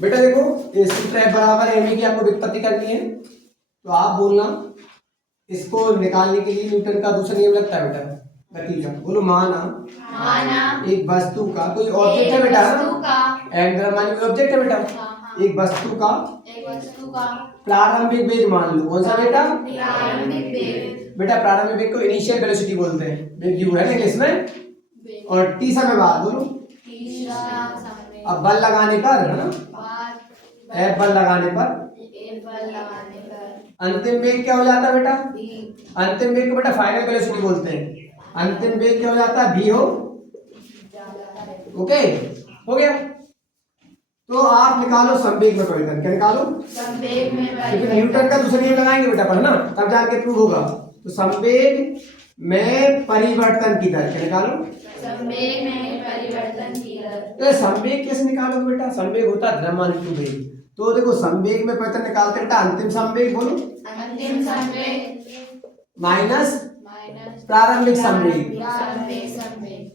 बेटा देखो ये सूत्र F बराबर है m की आपको व्युत्पत्ति करनी है, तो आप बोलना इसको निकालने के लिए न्यूटन का दूसरा नियम लगता है बेटा गति का। बोलो माना एक वस्तु का, कोई ऑब्जेक्ट है बेटा, एक द्रव्यमान कोई ऑब्जेक्ट है बेटा, एक वस्तु का प्रारंभिक वेग मान लो। कौन सा बेटा? प्रारंभिक वेग। बेटा प्रारंभिक वेग को इनिशियल वेलोसिटी बोलते हैं, वेग यू है ना इंग्लिश में। और टी समय बाद बोलो, अब बल लगाने पर है ना, F बल लगाने पर अंतिम वेग क्या हो जाता है बेटा? अंतिम वेग को बेटा फाइनल वेलोसिटी बोलते हैं। अंतिम वेग क्या हो जाता है? v हो। ओके हो गया। तो आप निकालो संवेग में परिवर्तन। क्या निकालो? संवेग में परिवर्तन। क्योंकि न्यूटन का दूसरा नियम लगाएंगे बेटा पर ना, तब जाके प्रूव होगा। तो संवेग में परिवर्तन की दर क्या निकालो? संवेग में परिवर्तन की दर। तो संवेग कैसे निकालोगे बेटा? संवेग होता है द्रव्यमान इंटू वेग। तो देखो संवेग में परिवर्तन निकालते बेटा अंतिम संवेग बोलो, अंतिम संवेग माइनस प्रारंभिक संवेग।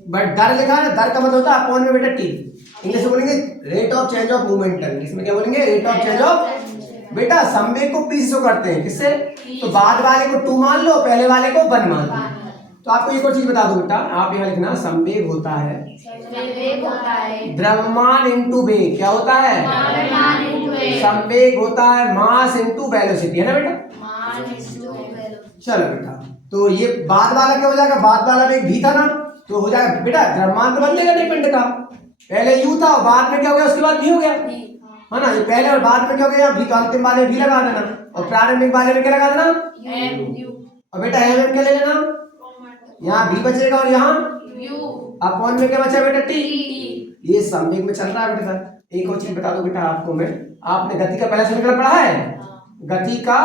बट दर लिखा है, दर का मतलब होता है अपॉन में बेटा टी। इंग्लिश में बोलेंगे rate of change of momentum. इसमें क्या बोलेंगे? Rate of change of. बेटा संवेग को पी से शो करते हैं, किससे? तो बाद वाले को 2 मान लो, पहले वाले को 1 मान लो। तो आपको एक और चीज बता दो बेटा, आप यहाँ लिखना संवेग होता है द्रव्यमान इंटू वेग। क्या होता है? संवेग होता है मास इंटू वेलोसिटी, है ना बेटा? चलो बेटा, तो ये बाद वाला क्या हो जाएगा? बाद वाला वेग भी था ना, तो हो जाएगा बेटा द्रव्यमान तो बदलेगा नहीं पिंड का। पहले यू था और बाद में क्या हो गया? उसके बाद भी हो गया, है ना। ये पहले और बाद में क्या हो गया? भी तो अंतिम वाले भी लगा देना और प्रारंभिक वाले में क्या लगा देना? और बेटा एम क्या ले लेना? यहाँ भी बचेगा और यहाँ अपॉन में क्या बचा बेटा? टी। ये संवेग में चल रहा है बेटा। एक और चीज बता दो बेटा आपको मैं, आपने गति का पहला समीकरण पढ़ा है? गति का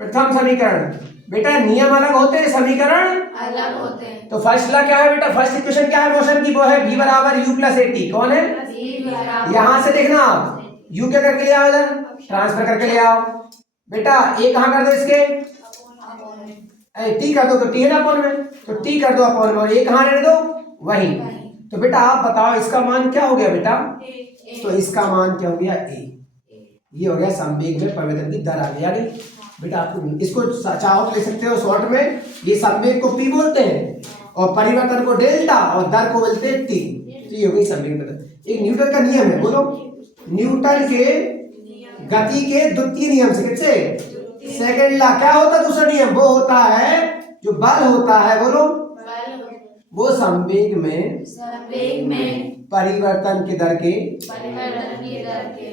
प्रथम समीकरण। बेटा नियम अलग होते हैं, समीकरण अलग होते हैं। तो फर्स्ट ला क्या है बेटा? फर्स्ट इक्वेशन क्या है मोशन की? वो है v बराबर u प्लस at। कौन है? यहां से देखना आप u क्या करके ले आओ, इधर ट्रांसफर करके ले आओ। बेटा a कहां कर दो इसके? t कर दो, तो t है ना अपॉन में, तो t कर दो अपॉन में, और a कहां रहने दो? वहीं। तो बेटा आप बताओ इसका मान क्या हो गया बेटा? तो इसका मान क्या हो गया? a। ये हो गया संवेग में परिवर्तन की दर आ गई। बेटा आप इसको चाहो तो ले सकते हो शॉर्ट में, ये संवेग को p बोलते हैं और परिवर्तन को डेल्टा और दर को बोलते हैं t। तो ये हो गई संवेग परिवर्तन। एक न्यूटन का नियम है, बोलो न्यूटन के गति के द्वितीय नियम से, किससे? Second law. क्या होता है दूसरा नियम? वो होता है जो बल होता है, बोलो वो संवेग में परिवर्तन के दर के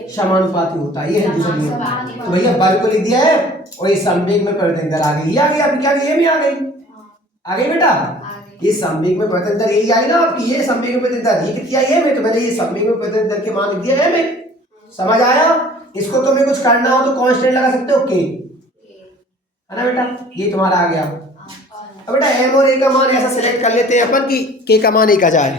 समानुपाती होता है। ये है दूसरा नियम। तो भैया बल को लिख दिया है और ये संवेग में परिवर्तन दर आ गई। ये आ गई आपकी, क्या ये भी आ गई? आ गई बेटा? ये संवेग में परिवर्तन दर यही आई ना आपकी, ये संवेग में परिवर्तन दर ये कितनी आई है? तो मैंने ये संवेग में परिवर्तन दर के मान लिख दिया है में। समझ आया? इसको तुम्हें कुछ करना हो तो कांस्टेंट लगा सकते हो, के, है ना बेटा? ये तुम्हारा आ गया। अब बेटा एम और ए का मान ऐसा सिलेक्ट कर लेते हैं अपन कि के का मान 1 आ जाए।